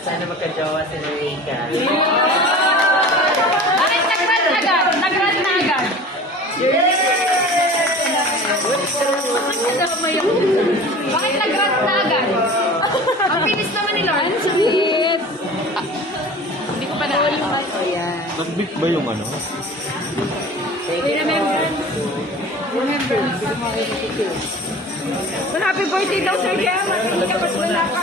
Sana magka-jowa si Marika. Bakit nag-run agad? Nag-run na agad. Bakit nag-run na agad? Ang bilis naman ni Lord. Sweet. Hindi ko pa naalam. Nag-beat ba yung ano? Remember. Happy birthday daw, Sir Gemma. Hindi ka mas wala ka.